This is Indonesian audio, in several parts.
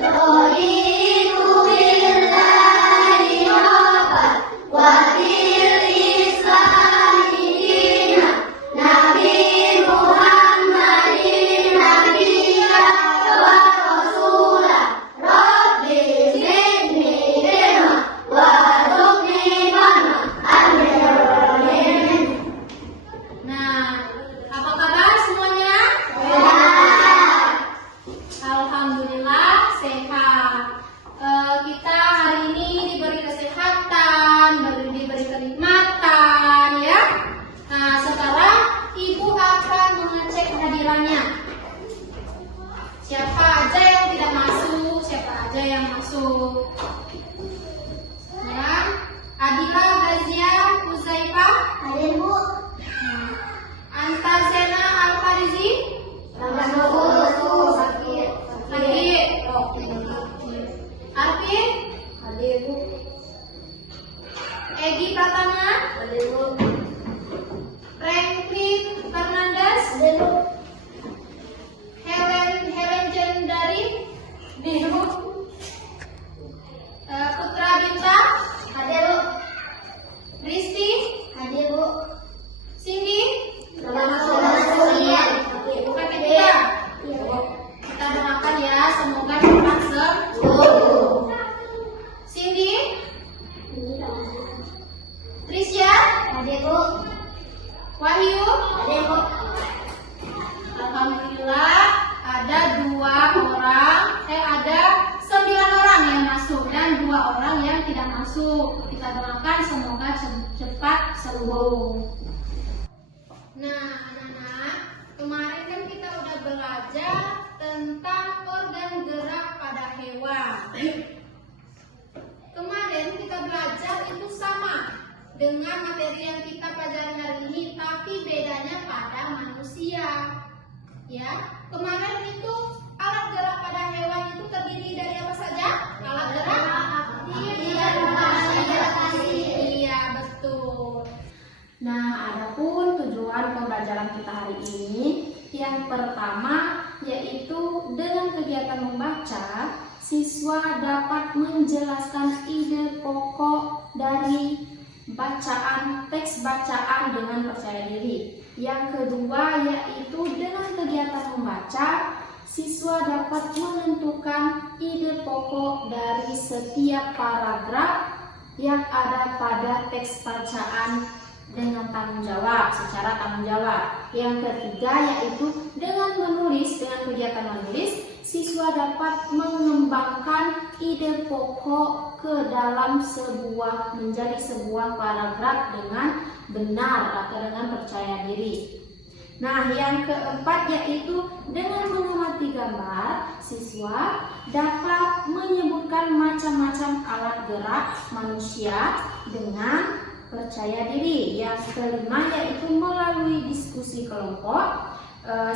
Raditu billahi rabban wa bil islami dinan Nabi Muhammadin nabiyya wa rasulah Rabbi zidni ilma warzuqni fahma. Amin. Nah, apa kabar semuanya? Alhamdulillah sehat. Kita hari ini diberi kesehatan, diberi kenikmatan, ya. Nah, sekarang ibu akan mengecek kehadirannya. Siapa aja yang tidak masuk, siapa aja yang masuk. Ya, Adila, Gazia, Huzaifah, Hadir Bu. Antasena, Al-Farizi, Sakit. Hadir. Arvin, Hadir Bu. Egi Pratama, Hadir Bu. Franklin Fernandes, Hadir Bu. Helen Jendari, Hadir Bu. Putra Binta, Hadir Bu. Risti, Hadir Bu. Cindy, Selamat kuliah. KP3. Kita doakan ya, semoga cepat sembuh. Cindy, Trisya, Hadir Bu. Wahyu, Hadir Bu. Alhamdulillah ada 9 orang yang masuk dan 2 orang yang tidak masuk. Kita doakan semoga cepat sembuh. Nah, anak-anak, kemarin kan kita udah belajar tentang organ gerak pada hewan. Kemarin kita belajar itu sama dengan materi yang kita pelajari hari ini, tapi bedanya pada manusia. Ya, kemarin itu alat gerak pada hewan itu terdiri dari apa saja? Alat gerak aktif dan pasif. Iya, betul. Nah, adapun tujuan pembelajaran kita hari ini, yang pertama yaitu dengan kegiatan membaca, siswa dapat menjelaskan ide pokok dari teks bacaan dengan percaya diri. Yang kedua yaitu dengan kegiatan membaca, siswa dapat menentukan ide pokok dari setiap paragraf yang ada pada teks bacaan dengan tanggung jawab, secara tanggung jawab. Yang ketiga yaitu dengan kegiatan menulis, siswa dapat mengembangkan ide pokok ke dalam menjadi sebuah paragraf dengan benar atau dengan percaya diri. Nah, yang keempat yaitu dengan mengamati gambar, siswa dapat menyebutkan macam-macam alat gerak manusia dengan percaya diri. Yang kelima yaitu melalui diskusi kelompok,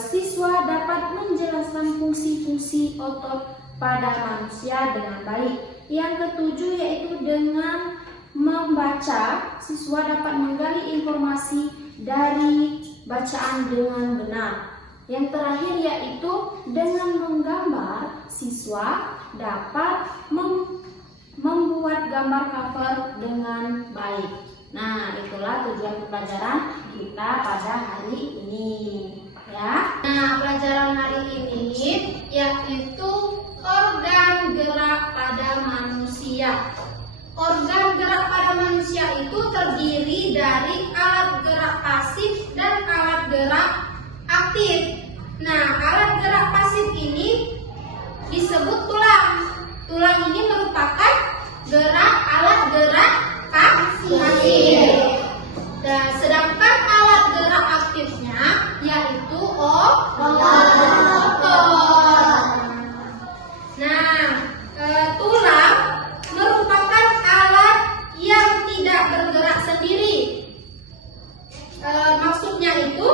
siswa dapat menjelaskan fungsi-fungsi otot pada manusia dengan baik. Yang ketujuh yaitu dengan membaca, siswa dapat menggali informasi dari bacaan dengan benar. Yang terakhir yaitu dengan menggambar, siswa dapat membuat gambar cover dengan baik. Nah, itulah tujuan pelajaran kita pada hari ini, ya. Nah, pelajaran hari ini yaitu organ gerak pada manusia. Organ gerak pada manusia itu terdiri dari alat gerak pasif dan alat gerak aktif. Nah, alat gerak pasif ini disebut tulang. Tulang ini merupakan alat gerak pasif. Dan sedangkan alat gerak aktifnya yaitu otot. Nah, tulang merupakan alat yang tidak bergerak sendiri. Maksudnya itu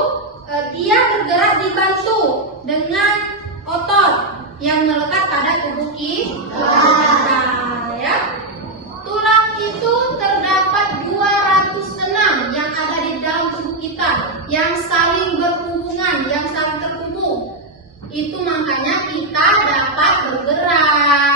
dia bergerak dibantu dengan otot yang melekat pada tubuh kita, ya. Tulang itu terdapat 206 yang ada di dalam tubuh kita, yang saling berhubungan, yang saling terhubung. Itu makanya kita dapat bergerak.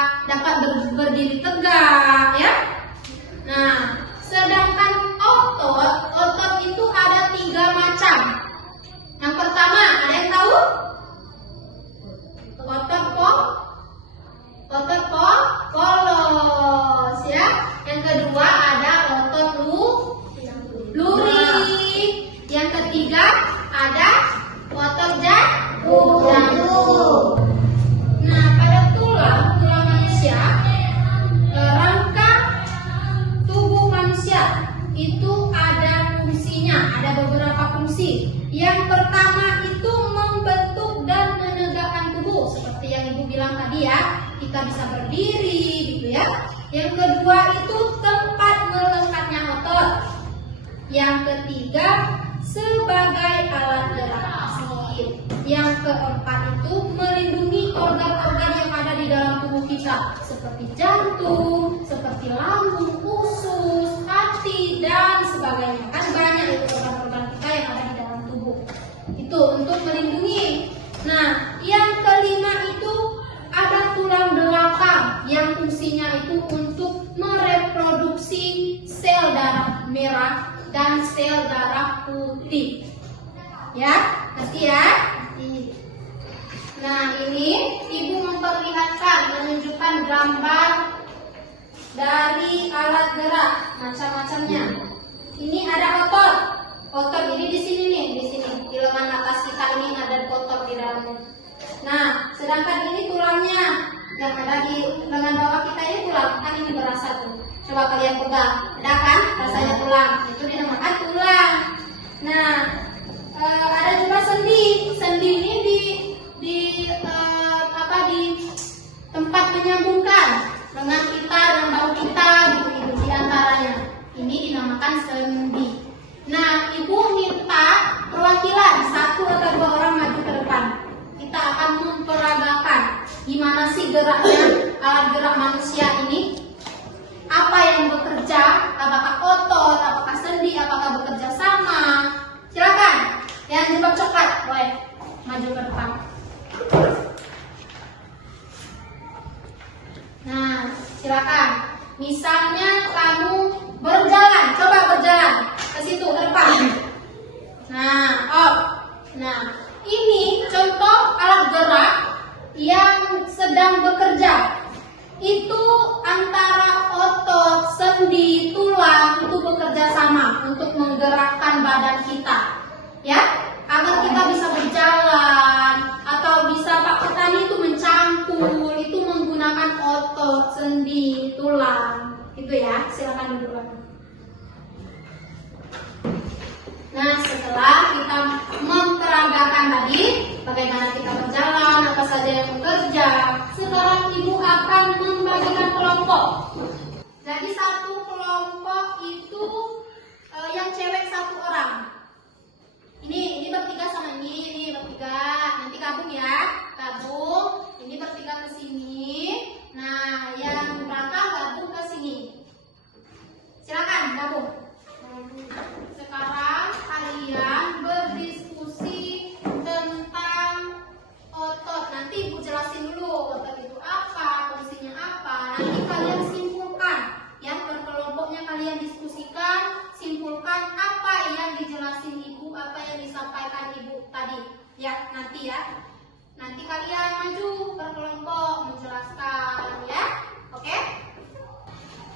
ada otot jantung. Nah, pada tulang manusia, rangka tubuh manusia itu ada fungsinya, ada beberapa fungsi. Yang pertama itu membentuk dan menegakkan tubuh, seperti yang Ibu bilang tadi ya, kita bisa berdiri gitu ya. Yang kedua itu tempat melekatnya otot. Yang ketiga sebagai alat gerak mesin. Yang keempat itu melindungi organ-organ yang ada di dalam tubuh kita, seperti jantung, seperti lambung, usus, hati, dan sebagainya. Kan banyak itu organ-organ kita yang ada di dalam tubuh. Itu untuk melindungi. Nah, yang kelima itu ada tulang belakang yang fungsinya itu untuk mereproduksi sel darah merah dan sel darah putih. Ya, nanti ya. Nah, ini Ibu memperlihatkan, menunjukkan gambar dari alat gerak macam-macamnya. Ini ada otot. Otot ini di sini nih, di sini. Di lengan atas kita ini ada otot di dalamnya. Nah, sedangkan ini tulangnya. Yang ada di lengan bawah kita ini tulang. Kan ini berasa tuh. Coba kalian pegang. Ada kan rasanya tulang? Itu dinamakan tulang. Nah, ada juga sendi. Sendi ini di tempat menyambungkan lengan kita dan bahu kita gitu, di antaranya. Ini dinamakan sendi. Nah, Ibu minta perwakilan 1 atau 2 orang maju ke depan. Kita akan memperagakan gimana sih geraknya alat gerak manusia ini. Apa yang bekerja? Apakah otot? Apakah sendi? Apakah bekerja sama? Silakan. Yang jilbab coklat boleh maju ke depan. Nah, silakan. Misalnya kamu berjalan, coba berjalan ke situ ke depan. Nah, Nah, ini contoh alat gerak yang sedang bekerja. Itu antara otot, sendi, tulang itu bekerja sama untuk menggerakkan badan kita. Ya, agar kita bisa berjalan atau bisa Pak Petani itu mencangkul, itu menggunakan otot, sendi, tulang. Itu ya, silakan duduk lagi. Nah, setelah kita memperagakan tadi bagaimana kita berjalan, apa saja yang bekerja, sekarang Ibu akan membagikan kelompok. Jadi satu kelompok itu yang cewek 1 orang. Ini bertiga sama ini bertiga. Nanti gabung ya, gabung. Ini bertiga ke sini. Nah, yang belakang gabung ke sini. Silakan gabung. Sekarang kalian berdiskusi tentang otot. Nanti Ibu jelasin dulu otot itu apa, fungsinya apa. Nanti kalian simpulkan. Yang berkelompoknya kalian diskusikan, simpulkan apa yang dijelasin Ibu, apa yang disampaikan Ibu tadi. Ya, nanti ya. Nanti kalian maju berkelompok menjelaskan ya. Oke?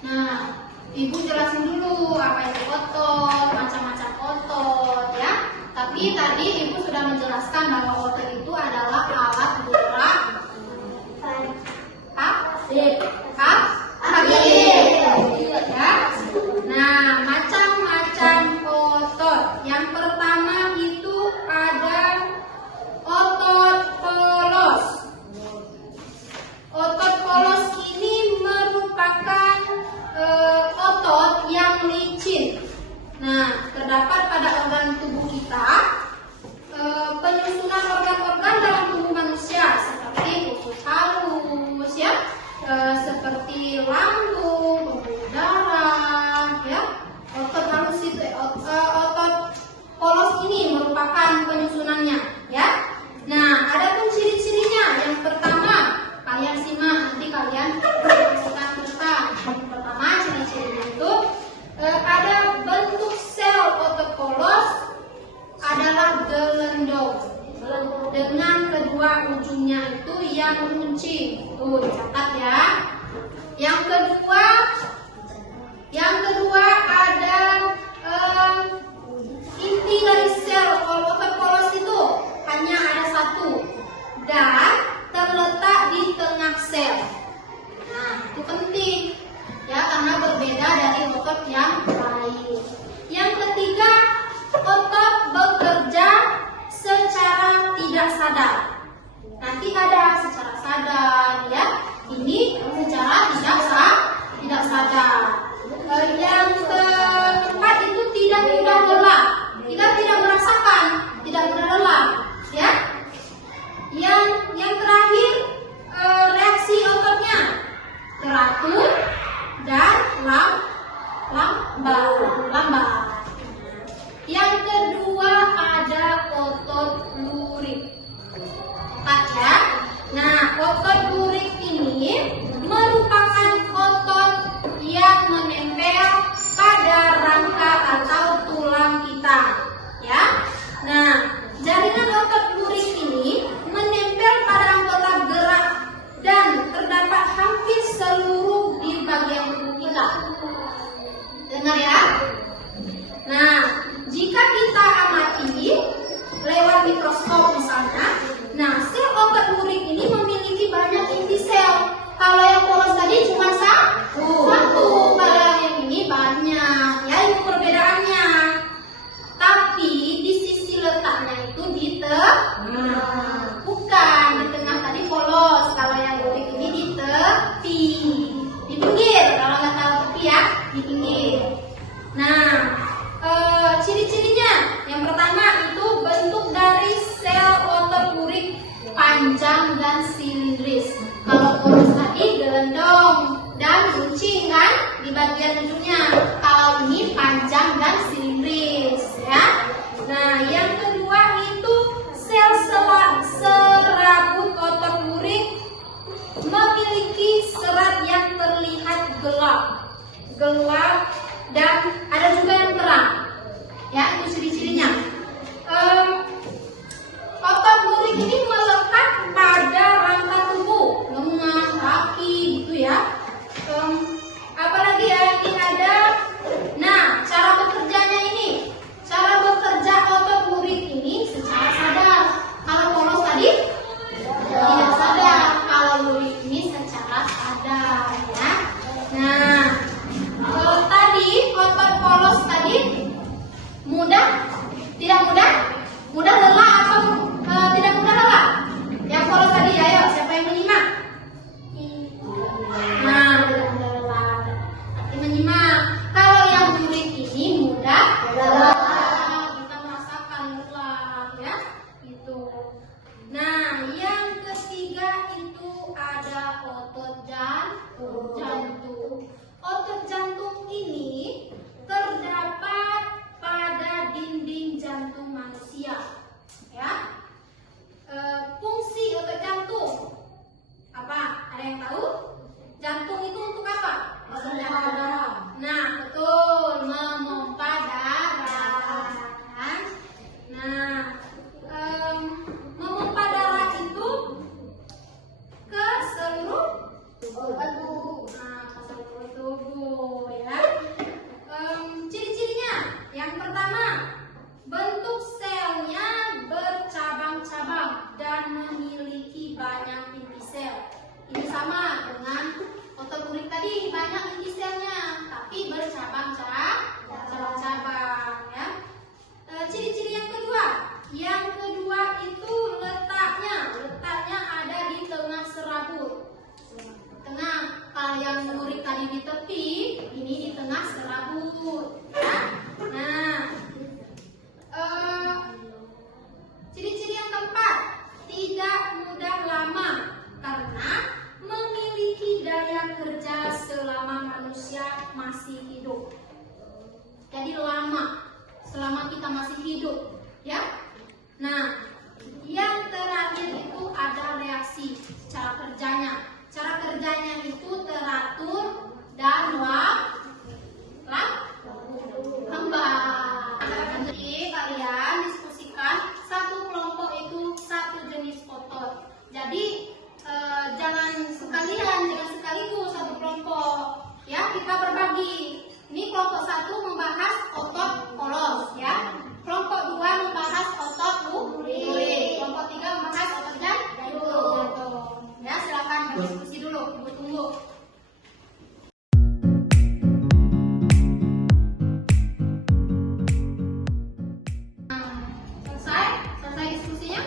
Nah, Ibu jelasin dulu apa itu otot, macam-macam otot ya. Tapi tadi Ibu sudah menjelaskan bahwa otot itu adalah alat gerak ya. Nah, macam-macam otot. Yang pertama itu ada otot polos. Otot polos ini merupakan otot yang licin. Nah, terdapat pada organ tubuh kita, penyusunan organ-organ dalam tubuh manusia seperti usus halus ya, seperti lambung, pembuluh darah ya. Otot halus itu otot polos ini merupakan penyusunannya ya. Nah, ada pun ciri-cirinya. Yang pertama, kalian simak, nanti kalian rumuskan ke depan. Yang pertama, ciri-cirinya itu ada bentuk sel otot bagian ujungnya. Kalau ini panjang dan silindris, ya. Nah, yang kedua itu sel serabut otot lurik memiliki serat yang terlihat gelap dan ada juga yang terang. Ya, itu ciri-cirinya. Otot lurik ini melekat pada rangka tubuh, lengan, kaki, gitu ya. Apalagi ya, ini ada. Nah, cara bekerjanya ini. Cara bekerja otot lurik ini secara sadar. Kalau polos tadi tidak sadar. Kalau lurik ini secara sadar, ya. Nah, tadi otot polos tadi mudah, tidak mudah, mudah lelah atau tidak mudah lelah? Yang polos tadi, ayo siapa yang menyimak? Nah, tidak mudah lelah. Arti menyimak. Kalau yang lurik ini mudah lelah. Kita merasakan lelah, ya. Gitu. Nah, yang ketiga itu ada otot jantung. Otot jantung ini terdapat pada dinding jantung manusia, ya. Fungsi otot jantung apa? Ada yang tahu? Jantung itu untuk apa? Memompa darah. Nah, betul, memompa darah. Kan? Nah, memompa darah itu ke seluruh tubuh. Nah, ke seluruh tubuh, ya. Ciri-cirinya, yang pertama, bentuk selnya bercabang-cabang dan memiliki banyak inti sel. Ini sama dengan otot lurik tadi, banyak inti selnya, tapi bercabang-cabang, ya. Ciri-ciri yang kedua itu letaknya ada di tengah serabut. Tengah, kalau yang lurik tadi di tepi, ini di tengah serabut, ya. Nah, ciri-ciri yang keempat, tidak mudah lama karena memiliki daya kerja selama manusia masih hidup. Jadi lama selama kita masih hidup, ya. Nah, yang terakhir itu ada reaksi cara kerjanya. Cara kerjanya itu teratur dan lambat. Nanti kalian diskusikan satu kelompok itu satu jenis otot. Jadi jangan sekaligus satu kelompok, ya. Kita berbagi. Ini kelompok 1 membahas otot polos, ya. Kelompok 2 membahas otot lurik. Kelompok 3 membahas otot jantung. Ya, silakan berdiskusi dulu. Tunggu. Selesai diskusinya?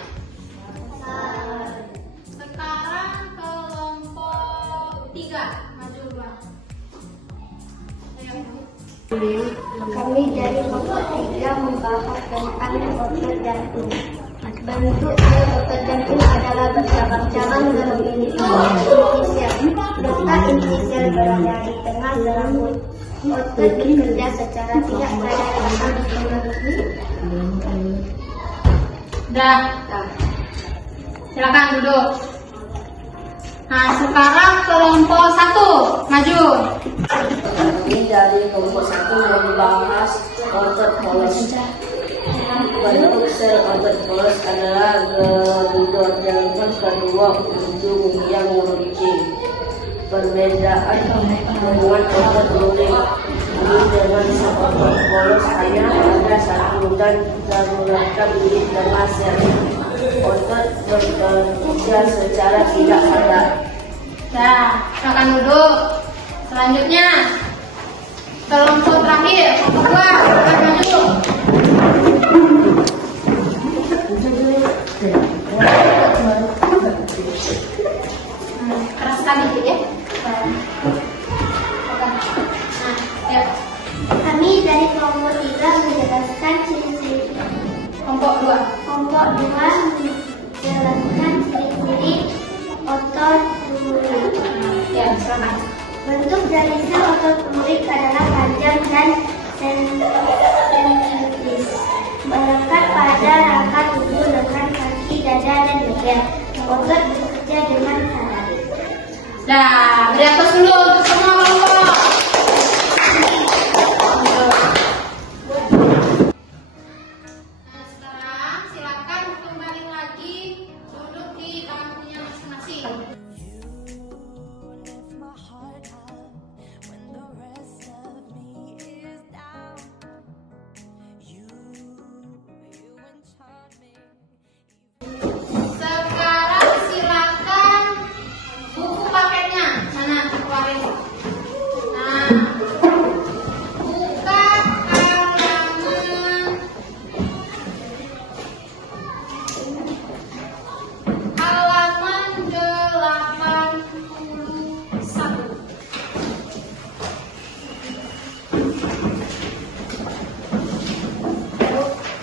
Sekarang kelompok 3 maju duluan. Kami dari kelompok 3 membahas tentang otot jantung. Bentuk sel otot jantung adalah bercabang-cabang dan memiliki inti sel. Letak inti sel berada di tengah serabut. Otot bekerja secara tidak sadar karena dipengaruhi. Udah. Silakan duduk. Nah, sekarang kelompok 1 maju. Kami dari kelompok 1 membahas otot polos. Bentuk sel otot polos adalah gerudot jantung kedua ujung yang memiliki perbedaan dengan otot lurik. Ini dengan otot polos hanya ada satu dan terletak di tengah sel. Otot bekerja secara tidak sadar. Nah, silakan duduk. Selanjutnya kelompok terakhir, kelompok 2, silakan maju. Keras sekali ya. Ya. Kami dari kelompok 3 menjelaskan ciri-ciri. Kelompok 2. Kelompok 2 menjelaskan ciri-ciri otot lurik. Ya, silakan. Bentuk dari sel otot murid adalah panjang dan sensitif, melekat pada rangka tubuh, lengan, kaki, dada, dan leher. Otot bekerja dengan sadar. Nah, beri aplaus dulu untuk semua kelompok. Nah, sekarang silakan kembali lagi duduk di bangkunya masing-masing. Sekarang silakan buku paketnya. Mana keluarin? Nah, buka halaman 81.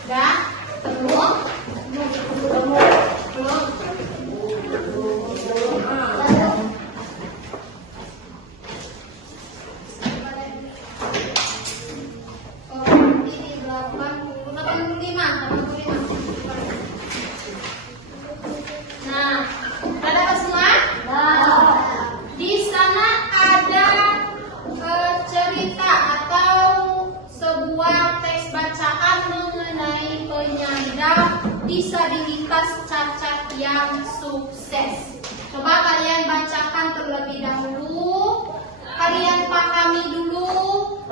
Udah? Belum? Nah, ada apa semua? Di sana ada cerita atau sebuah teks bacaan mengenai penyandang disabilitas cacat yang sukses. Coba kalian bacakan terlebih dahulu, kalian pahami dulu.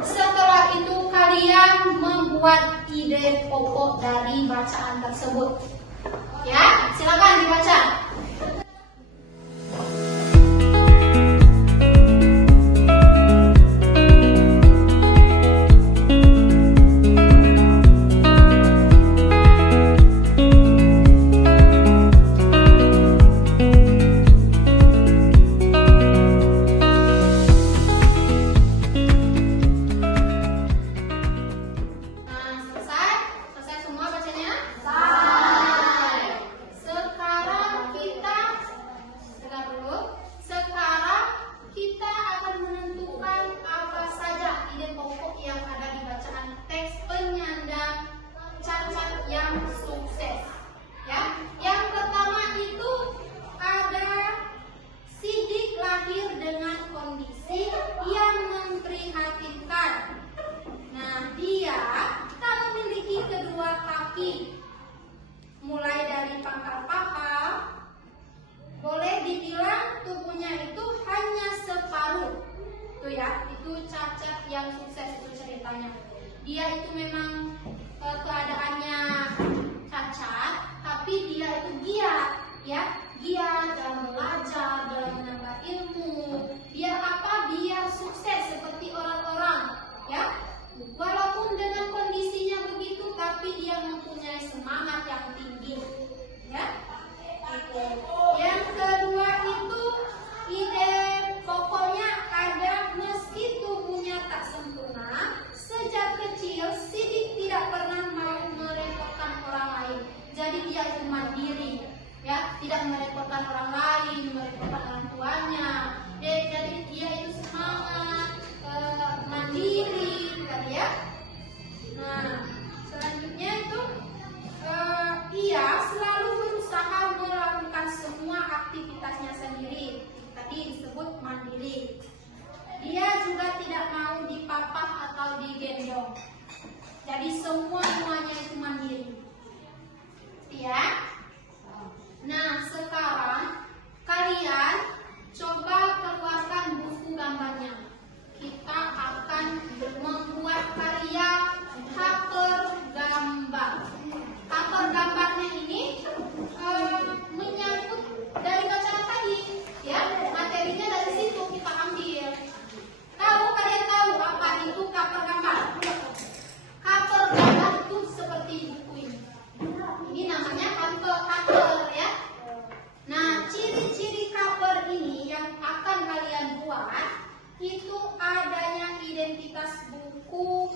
Setelah itu kalian membuat ide pokok dari bacaan tersebut. Ya, silakan dibaca. Selesai semua bacanya? Selesai. Sekarang kita dengar dulu. Sekarang kita akan menentukan apa saja ide pokok yang ada di bacaan teks penyandang cacat yang sukses. Ya, yang pertama itu ada Sidik lahir dengan kondisi yang memprihatinkan. Nah, dia tak memiliki kedua kaki, mulai dari pangkal paha. Boleh dibilang tubuhnya itu hanya separuh. Tuh ya, itu cacat yang sukses itu ceritanya. Dia itu memang keadaannya cacat, tapi dia itu giat, ya, giat dalam belajar, dalam menambah ilmu. Biar apa? Biar sukses seperti orang-orang, ya. Walaupun dengan kondisinya begitu, tapi dia mempunyai semangat yang tinggi, ya. Yang kedua itu ide pokoknya ada meski tubuhnya tak sempurna, sejak kecil Sidik tidak pernah mau merepotkan orang lain. Jadi dia itu mandiri, ya, tidak merepotkan orang lain, merepotkan orang tuanya. Jadi dia itu semangat, mandiri, kan ya. Nah, selanjutnya itu ia selalu berusaha melakukan semua aktivitasnya sendiri. Tadi disebut mandiri. Dia juga tidak mau dipapah atau digendong. Jadi semuanya itu mandiri. Ya. Nah, sekarang kalian coba keluarkan buku gambarnya. Kita akan membuat karya cover gambar. Cover gambarnya ini menyangkut dari bacaan tadi, ya. Materinya dari situ kita ambil. Kalian tahu apa itu cover gambar? Cover gambar itu seperti buku ini. Ini namanya cover, ya. Nah, ciri-ciri cover ini yang akan kalian buat itu adanya identitas buku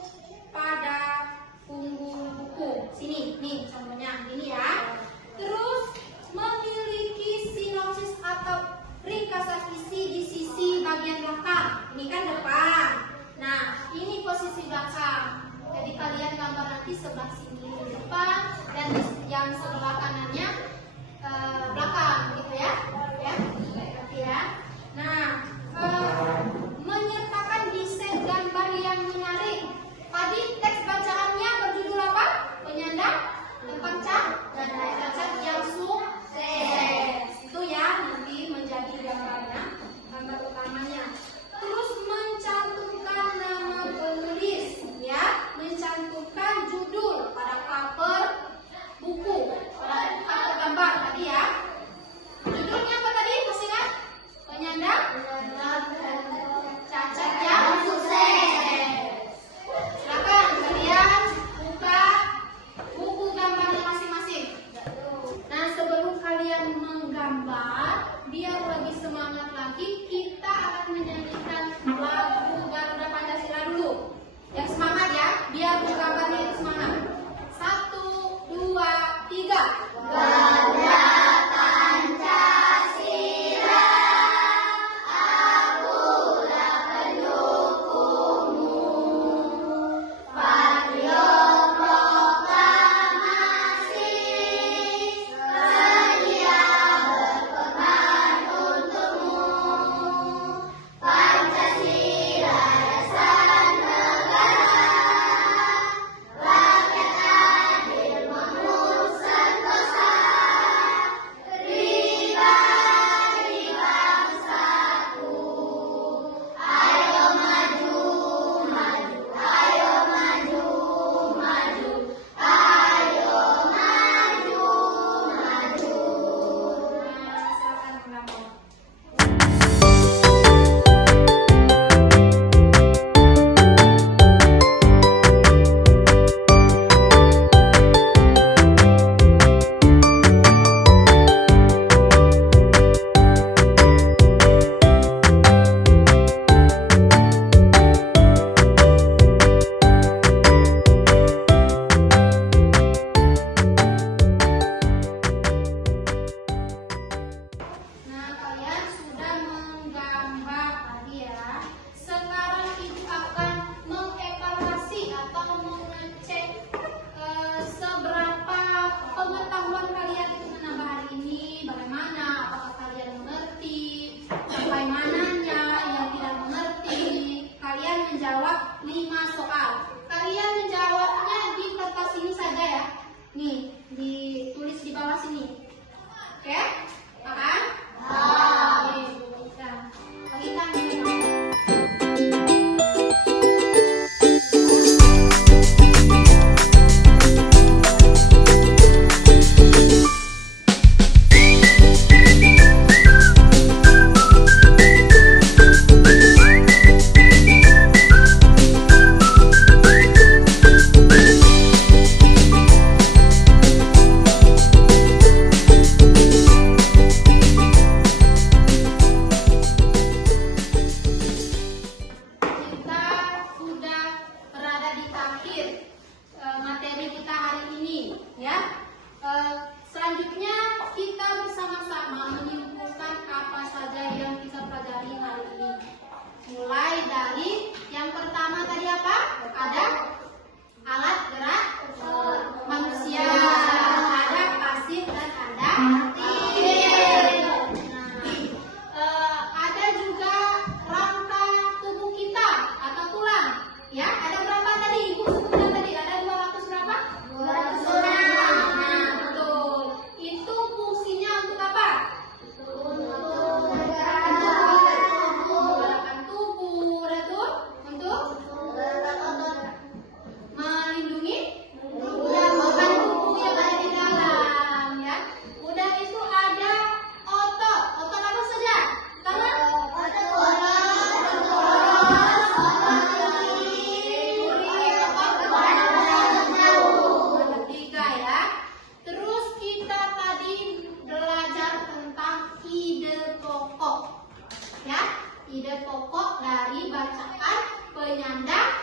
pada punggung buku. Sini, nih contohnya, ini ya. Terus memiliki sinopsis atau ringkasan isi di sisi bagian belakang. dan sebelah kanannya belakang gitu ya. Ya, berarti ya. Nah, menyertakan desain gambar yang menarik. Tadi teks bacaannya berjudul apa? Penyandang tempat cacat yang sukses. Itu ya nanti menjadi gambarnya, gambar utamanya. Terus mencantumkan nama penulis, ya, mencantumkan judul pada cover buku, pada cover gambar tadi ya. Judulnya apa tadi? Masih ingat? Penyandang cacat yang sukses. Silakan kalian buka buku gambarnya masing-masing. Nah, sebelum kalian menggambar, biar lebih semangat lagi, kita akan menyanyikan lagu Garuda Pancasila dulu. Yang semangat ya, biar gambarnya itu semangat. 1, 2, 3. Garuda Pancasila, akulah pendukungmu. Patriot proklamasi, sedia berkorban untukmu. Pancasila dasar negara, rakyat adil makmur sentosa. Pribadi bangsaku, ayo maju, maju, ayo maju, maju, ayo maju, maju. Nah, silakan menggambar. Nah, kalian sudah menggambar tadi ya. Sekarang ibu akan mengevaluasi atau mengecek seberapa pengetahuan kalian itu menambah hari ini. Bagaimana? Apakah kalian mengerti? Bagaimananya yang tidak mengerti? Kalian menjawab 5 soal. Kalian menjawabnya di kertas ini saja ya. Nih, ditulis di bawah sini. Oke? Akan? Oke, nah, kita sudah berada di akhir materi kita hari ini ya. Selanjutnya kita bersama-sama menyimpulkan apa saja yang kita pelajari hari ini. Mulai dari yang pertama tadi apa? Ada alat gerak manusia, ada pasif dan ada aktif. Ada juga rangka tubuh kita atau tulang. Ya, ada berapa tadi? Ibu sebutkan tadi ada 200 berapa? 200 tulang. Nah, betul. Itu fungsinya untuk apa? Untuk menggerakkan tubuh, betul? Untuk melindungi organ tubuh yang ada di dalam, ya. Udah itu ada otot. Otot apa saja? Tangan? Ketiga ya. Terus kita tadi belajar tentang ide pokok, ya. Ide pokok dari bacaan penyandang